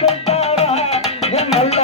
விட்டாரா என்னல்ல வந்து